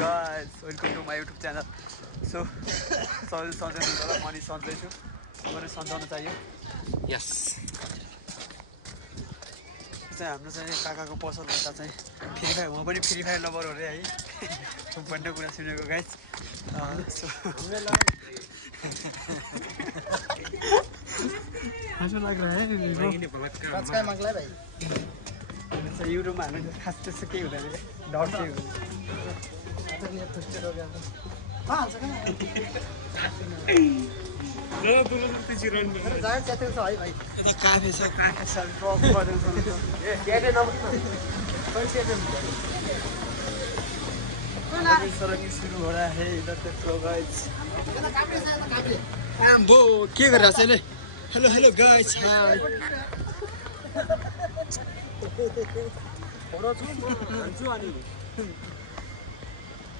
guys, welcome to my YouTube channel. So, सबै सन्जाउनु होला money सन्दैछु मैले सन्जाउन चाहियो यस चाहिँ हाम्रो चाहिँ काकाको पसल उता चाहिँ फ्री फायर म पनि फ्री फायर लभर हो रे है भन्ने कुरा सुनेको गाइस सो हाँसो लाग्यो है कच्चा माग्ला भाइ युट्युबमा हाल्नु खास त्यस्तो केही हुँदैन डर केही हुँदैन काफे छ सुरु हो रहा है इधर देखो गाइस बो के गरिरहेछ अहिले हेलो हेलो गाइस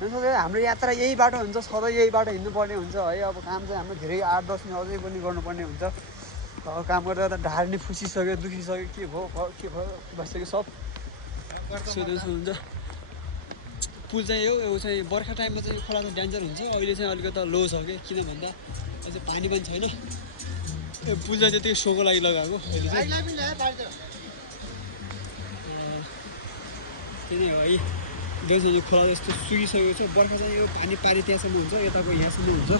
हाई हाम्रो यात्रा यही बाटो हुन्छ सधैँ यही बाटो हिँड्नुपर्ने हुन्छ है अब काम चाहिँ हाम्रो धेरै 8-10 दिन अझै पनि गर्नुपर्ने हुन्छ काम गर्दा त ढाड नि फुसिसक्यो दुखिसक्यो के भयो भइसक्यो सब सोधेसो हुन्छ पुल चाहिँ यो चाहिँ बर्खा टाइममा चाहिँ खोला चाहिँ डेन्जर हुन्छ अहिले चाहिँ अलिकति लो छ कि किन भन्दा अझै पानी पनि छैन यो पुल चाहिँ त्यतिकै सोको लागि लगाएको अहिले चाहिँ त्यही हो है देउसी खोला जस्तो सुकिसकेको छ बर्खा चाहिँ यो पानी पारी त्यहाँसम्म हुन्छ यताको यहाँसम्म हुन्छ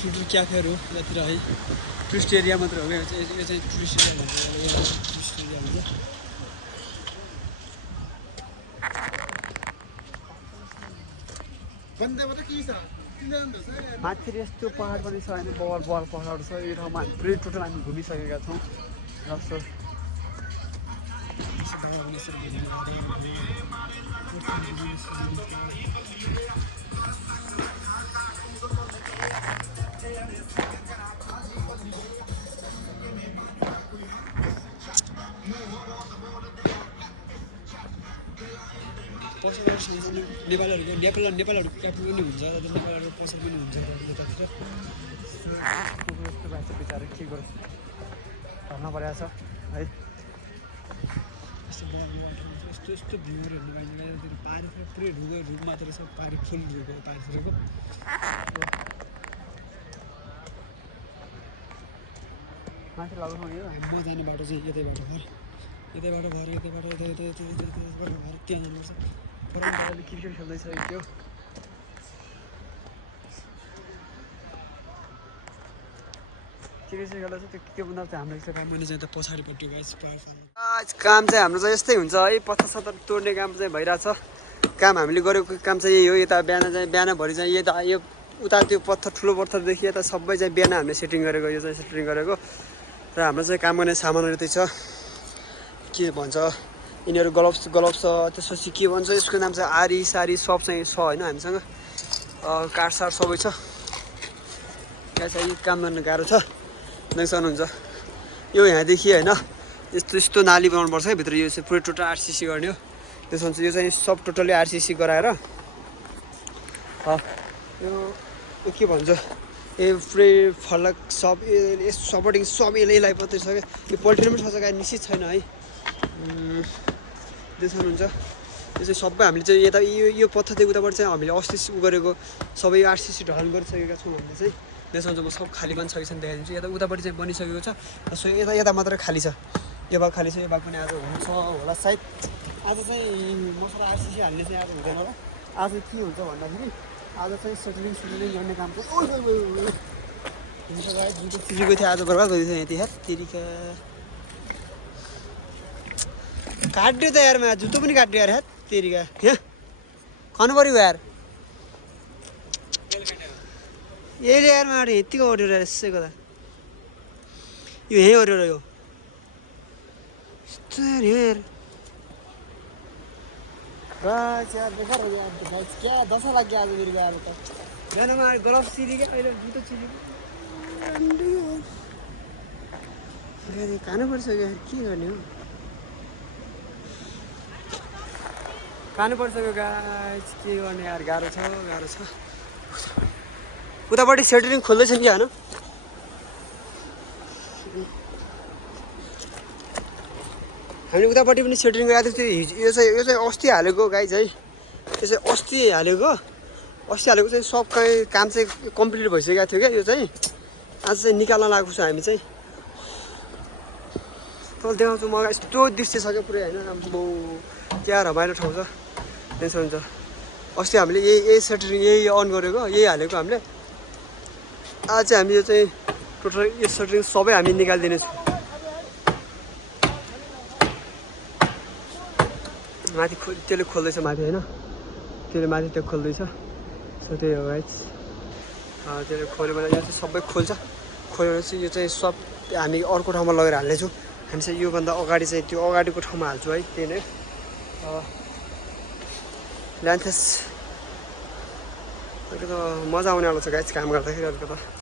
ठुल्ठुलो क्याफेहरू यतातिर है टुरिस्ट एरिया मात्र हो यो चाहिँ टुरिस्ट एरिया भन्छ टुरिस्ट एरिया हुन्छ माथि यस्तो पहाड पनि छ होइन बवाल पहाड छ यो ठाउँमा पुरै टोटल हामी घुमिसकेका छौँ जस्तो पसल नेपालहरूको क्यापिटल पनि हुन्छ नेपालहरूको पसल पनि हुन्छ यतातिर यस्तो भएको छ बिचरा के गर्छ भन्न परेको छ है यस्तो भ्यूहरू हेर्नु पाइन्छ यतातिर पारितिर पुरै रुख मात्र छ पारि फुल रुखको पारितिरको माथि लगाउनु यो हामी म जाने बाटो चाहिँ यतैबाट भएर त्यहाँ जानुपर्छ परम्पराले क्रिकेट खेल्दैछ त्यो क्रिकेट खेल्दा चाहिँ त्यो भन्दा चाहिँ हाम्रो यस्तो काम गर्ने चाहिँ त पछाडिपट्टि काम चाहिँ हाम्रो चाहिँ यस्तै हुन्छ है पत्थर तोड्ने काम चाहिँ भइरहेछ काम हामीले गरेको काम चाहिँ यही हो यता बिहानभरि चाहिँ यता यो उता त्यो पत्थर ठुलो पत्थरदेखि यता सबै चाहिँ बिहान हामीले सेटिङ गरेको यो चाहिँ सेटिङ गरेको र हाम्रो चाहिँ काम गर्ने सामानहरू त्यही छ के भन्छ यिनीहरू ग्लोभ्स छ त्यसपछि के भन्छ यसको नाम चाहिँ आरी सारी सब चाहिँ छ होइन हामीसँग काठसार सबै छ त्यहाँ चाहिँ काम गर्न गाह्रो छ सक्नुहुन्छ यो यहाँदेखि होइन यस्तो नाली बनाउनुपर्छ है भित्र यो चाहिँ पुरै टोटल आरसिसी गर्ने हो त्यसमा चाहिँ यो चाहिँ सब टोटल्ली आरसिसी गराएर यो के भन्छ यो पुरै फलक सब सपोर्टिङ सब यसलाई मात्रै छ क्या यो पोल्ट्री पनि छ जग्गा निश्चित छैन है त्यसमा हुन्छ यो चाहिँ सबै हामीले चाहिँ यता यो पत्थरदेखि उताबाट चाहिँ हामीले अस्ति गरेको सबै आरसिसी ढल गरिसकेका छौँ हामीले चाहिँ त्यसमा चाहिँ म सब खाली पनि सकेको छ देखाइदिन्छु यता उतापट्टि चाहिँ बनिसकेको छ सो यता मात्र खाली छ यो भाग खाली छ यो भाग पनि आज हुन्छ होला सायद आज चाहिँ मसला आरसिसी हाल्ने चाहिँ आज हुँदैन होला आज के हुन्छ भन्दाखेरि आज चाहिँ सेटलिङ गर्ने काम चाहिँ जुन चाहिँ चिरीको थियो आज बर्बाद भइदिन्छ यहाँ त्यहाँ तिरिका काट्यो त यारमा जुत्तो पनि काट्यो यार है तेरिका यहाँ खानु पऱ्यो यार यही यारमा यतिको ओऱ्यो र यसैको त यो यहीँ ओऱ्यो र यो यस्तो यार क्या दशा लाग्यो आज मेरो गएर त बिहानमा गलफ चिरिक्यो अहिले जुत्तो चिरिक्यो खानुपर्छ यार के गर्ने हो खानुपर्छ यो गाइस के गर्ने यार गाह्रो छ उतापट्टि सेटरिङ खोल्दैछ नि होइन हामीले उतापट्टि पनि सेटरिङ गरेको थियो त्यो यो चाहिँ अस्ति हालेको गाइज है यो चाहिँ अस्ति हालेको चाहिँ सब काम चाहिँ कम्प्लिट भइसकेको थियो क्या यो चाहिँ आज चाहिँ निकाल्न लागेको छ हामी चाहिँ तल देखाउँछु म यस्तो दृश्य छ क्या पुरै होइन अब क्या रमाइलो ठाउँ छ त्यसो हुन्छ अस्ति हामीले यही सेटरिङ यही अन गरेको यही हालेको हामीले आज चाहिँ हामी यो चाहिँ टोटल यो सेटरिङ सबै हामी निकालिदिनेछौँ माथि त्यसले खोल्दैछ माथि होइन त्यसले माथि त्यो खोल्दैछ सो त्यही हो गाइस त्यसले खोल्यो भने यो चाहिँ सबै खोल्छ खोल्यो भने चाहिँ यो चाहिँ सब हामी अर्को ठाउँमा लगेर हाल्नेछौँ हामी चाहिँ योभन्दा अगाडि चाहिँ त्यो अगाडिको ठाउँमा हाल्छौँ है त्यही नै ल्यान्थेस अलिकति मजा आउनेवाला छ गाइस काम गर्दाखेरि अलिकति